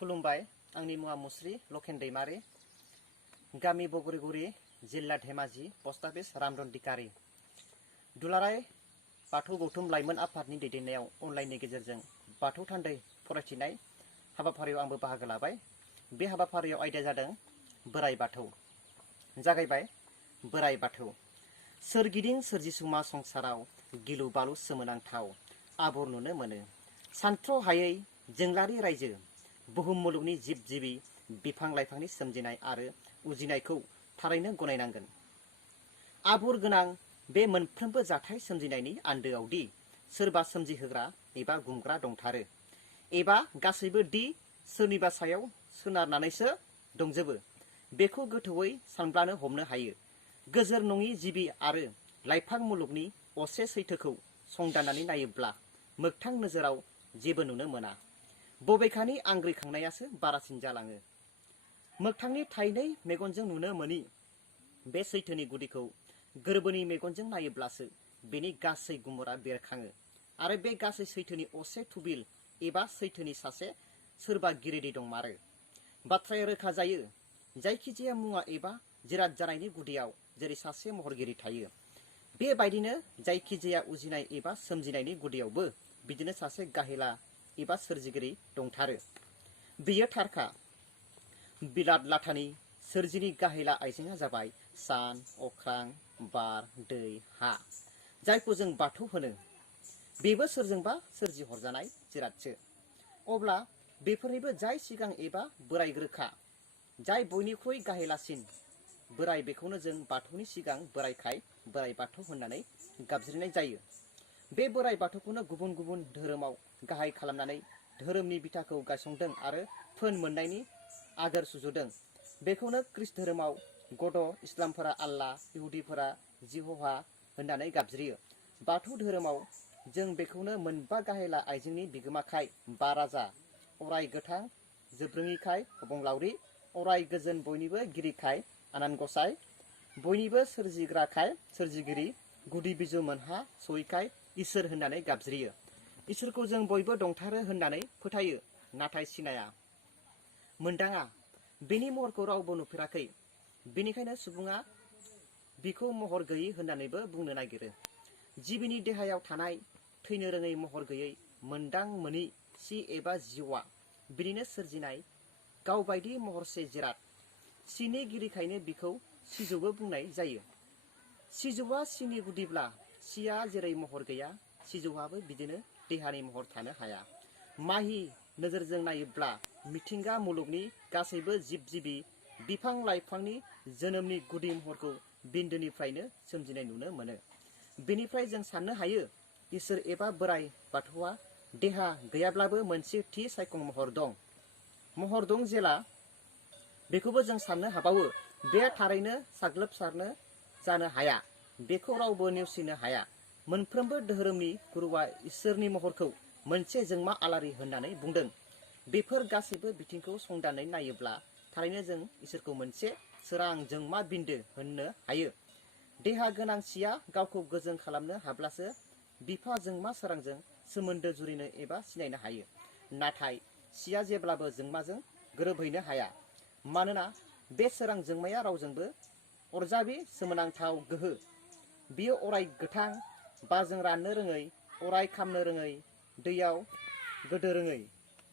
खुलुमबाय। आंनि मुङा मुस्रि लखेन दैमारि, गामि बगुरिगुरि, जिल्ला धेमाजि, पस्ट अफिस रामदन्दिकारि। दुलाराय बाथौ गौथुम लाइमोन आफादनि दैदेननायाव अनलाइननि गेजेरजों बाथौ थान्दै फरायथिनाय हाबाफारियाव आंबो बाहागो लाबाय। बे हाबाफारियाव आयदाया जादों बोराइ बाथौ। जागायबाय। बोराइ बाथौ। सोरगिदिं सोरजिसुमा संसाराव गिलु बालु सोमोनांथाव आबुर नुनो मोनो। सानथ्र' हायै जोंलारि रायजो बुहुम मुलुगनि जिब जिबि बिफां लाइफांनि सोमजिनाय आरो उजिनायखौ थारैनो गनायनांगोन। आबुर गोनां बे मोनफ्रोमबो जाथाय सोमजिनायनि आन्दोआवदि सोरबा सोमजिहोग्रा एबा गुमग्रा दंथारो, एबा गासैबो दि सोरनिबा सायाव सोनारनानैसो दंजोबो, बेखौ गोथौयै सानब्लानो हमनो हायो। गोजोर नङि जिबि आरो लाइफां मुलुगनि असे सैथोखौ संदाननानै नायोब्ला मोगथां नोजोराव जेबो नुनो मोना। बबेखानि आंग्रिखांनायासो बारासिन जालाङो। मोगथांनि थाइनै मेगनजों नुनो मोनि बे सैथोनि गुदिखौ गोरबोनि मेगनजों नायोब्लासो बेनि गासै गुमुरा बेरखाङो आरो बे गासै सैथोनि असे थुबिल एबा सैथोनि सासे सोरबा गिरिदि दंमारो। बाथ्राया रोखा जायो। जायखिजाया मुवा एबा जिराद जानायनि गुदियाव जेरै सासे महरगिरि थायो, बेबायदिनो जायखिजाया उजिनाय एबा सोमजिनायनि गुदियावबो बिदिनो सासे गाहेला एबा सोरजिगिरि दंथारो। बेयो थारखा। बिलात लाथानि सोरजिनि गाहेला आइजेंआ जाबाय सान, अख्रां, बार, दै, हा, जायखौ जों बाथौ होनो। बेबो सोरजोंबा सोरजिहरजानाय जिरादसो। अब्ला बेफोरनिबो जाय सिगां एबा बोराइ रोखा, जाय बयनिख्रुइ गाहेलासिन बोराइ, बेखौनो जों बाथौनि सिगां बोराइखाय बोराइ बाथौ होननानै गाबज्रिनाय जायो। बे बोराइ बाथौखौनो गुबुन गुबुन धोरोमाव गाहाय खालामनानै धोरोमनि बिथाखौ गायसंदों आरो फोन मोननायनि आगोर सुजुदों। बेखौनो ख्रिस्ट धोरोमाव गड, इस्लामफोरा आल्लाह, इहुदिफोरा जिह'वा होननानै गाबज्रियो। बाथौ धोरोमाव जों बेखौनो मोनबा गाहेला आइजेंनि बिगोमाखाय बा राजा, अराय गोथां जोबरोङिखाय अबंलावरि, अराय गोजोन बयनिबो गिरिखाय आनान गसाइ, बयनिबो सोरजिग्राखाय सोरजिगिरि, गुदि बिजौ मोनहा सयैखाय इसोर होननानै गाबज्रियो। इसोरखौ जों बयबो दंथारो होननानै फोथायो, नाथाय सिनाया, मोनदाङा। बेनि महरखौ रावबो नुफेराखै। बेनिखायनो सुबुङा बिखौ महर गैयै होननानैबो बुंनो नागिरो। जिबिनि देहायाव थानाय थैनो रोङै महर गैयै मोनदां मोनि सि एबा जिउआ बिदिनो सोरजिनाय गावबायदि महरसे जिराद। सिनि गिरिखायनो बिखौ सिजौबो बुंनाय जायो। सिजौआ सिनि गुदिब्ला सिया जेरै महर गैया, सिजौआबो बिदिनो देहानि महर थानो हाया। माहि नोजोरजों नायोब्ला मिथिंगा मुलुगनि गासैबो जिब जिबि बिफां लाइफांनि जोनोमनि गुदि महरखौ बिन्दोनिफ्रायनो सोमजिनाय नुनो मोनो। बेनिफ्राय जों साननो हायो, इसोर एबा बोराइ बाथौआ देहा गैयाब्लाबो मोनसे थि सायखं महर दं। महर दं जेला बेखौबो जों साननो हाबावो। बे थारैनो साग्लोबसारनो जानो हाया। बेखौ रावबो नेवसिनो हाया। मोनफ्रोमबो धोरोमनि गुरुवा इसोरनि महरखौ मोनसे जोंमा आलारि होननानै बुंदों। बेफोर गासैबो बिथिंखौ संदाननानै नायोब्ला थारैनो जों इसोरखौ मोनसे सोरां जोंमा बिन्दो होननो हायो। देहा गोनां सिया गावखौ गोजों खालामनो हाब्लासो बिफा जोंमा सोरांजों सोमोन्दो जुरिनो एबा सिनायनो हायो। नाथाय सिया जेब्लाबो जोंमाजों गोरोबहैनो हाया। मानोना बे सोरां जोंमाया रावजोंबो अरजाबि सोमोनांथाव गोहो। बियो अराय गोथां, बारजों राननो रोङै, अराय खामनो रोङै, दैयाव गोदो रोङै।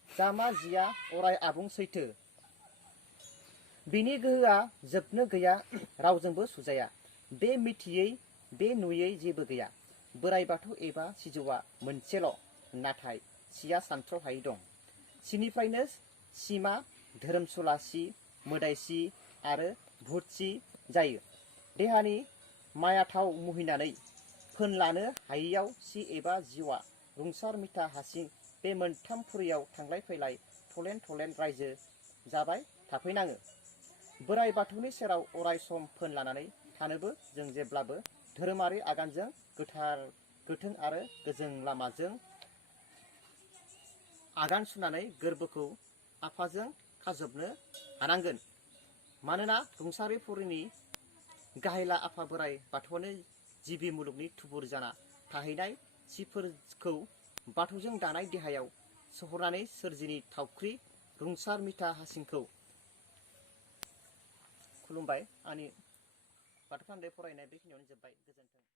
जामा जिया अराय आबुं सैथो। बिनि गोहोआ जोबनो गैया, रावजोंबो सुजाया। बे मिथियै, बे नुयै जेबो गैया। बोराइ बाथौ एबा सिजौआ मोनसेल', नाथाय सिया सानथ्र'हायै दं। सिनिफ्रायनो सिमा धोरोमसुला सि, मोदाय सि आरो भुत सि जायो। देहानि मायाथाव मुहिनानै फोन लानो हायैयाव सि एबा जिउआ रुंसार मिथा हासिं बे मोनथाम फुरियाव थांलाय फैलाय थलेन थलेन रायजो जाबाय थाफैनाङो। बोराइ बाथौनि सेराव अराय सम फोन लानानै थानोबो जों जेब्लाबो धोरोमारि आगानजों गोथार, गोथों आरो गोजों लामाजों आगान सुरनानै गोरबोखौ आफाजों खाजोबनो हानांगोन। मानोना रुंसारि फुरिनि गाहेला आफा बोराइ बाथौआनो जिबि मुलुगनि थुबुर जाना थाहैनाय सिफोरखौ बाथौजों दानाय देहायाव सोहरनानै सोरजिनि थावख्रि रुंसार मिथा हासिंखौ खुलुमबाय। आंनि बाथौ फान्दाय फरायनाय बेखिनियावनो जोब्बाय। गोजोन्थों।